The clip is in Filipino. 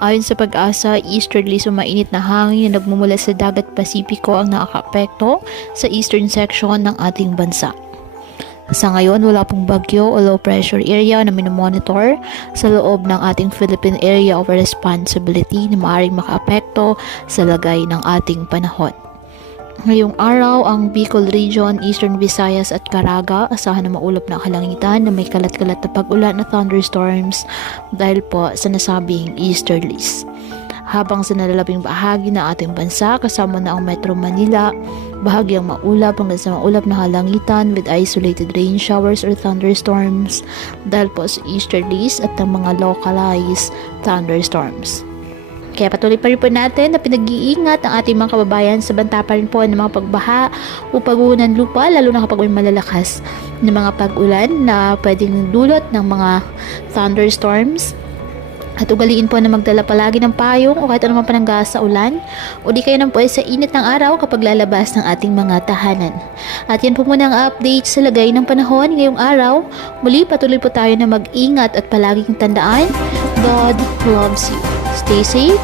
Ayon sa Pag-asa, easterly mainit na hangin na nagmumula sa dagat Pasipiko ang nakakaapekto sa eastern section ng ating bansa. Sa ngayon, wala pong bagyo o low pressure area na minomonitor sa loob ng ating Philippine Area of Responsibility na maaaring makaapekto sa lagay ng ating panahon. Ngayong araw, ang Bicol Region, Eastern Visayas at Caraga, asahan na maulap na kalangitan na may kalat-kalat na pag-ulan na thunderstorms dahil po sa nasabing easterlies. Habang sa nalalabing bahagi ng ating bansa, kasama na ang Metro Manila, bahagyang maulap hanggang sa maulap na kalangitan with isolated rain showers or thunderstorms dahil po sa easterlies at ng mga localized thunderstorms. Kaya patuloy pa rin po natin na pinag-iingat ang ating mga kababayan sa banta pa rin po ng mga pagbaha o pagguho ng lupa, lalo na kapag may malalakas na mga pag-ulan na pwedeng dulot ng mga thunderstorms. At ugaliin po na magdala palagi ng payong o kahit anumang pananggas sa ulan o di kayo nang po sa init ng araw kapag lalabas ng ating mga tahanan. At yan po muna ang update sa lagay ng panahon ngayong araw. Muli patuloy po tayo na mag-ingat at palaging tandaan, God loves you. Stay safe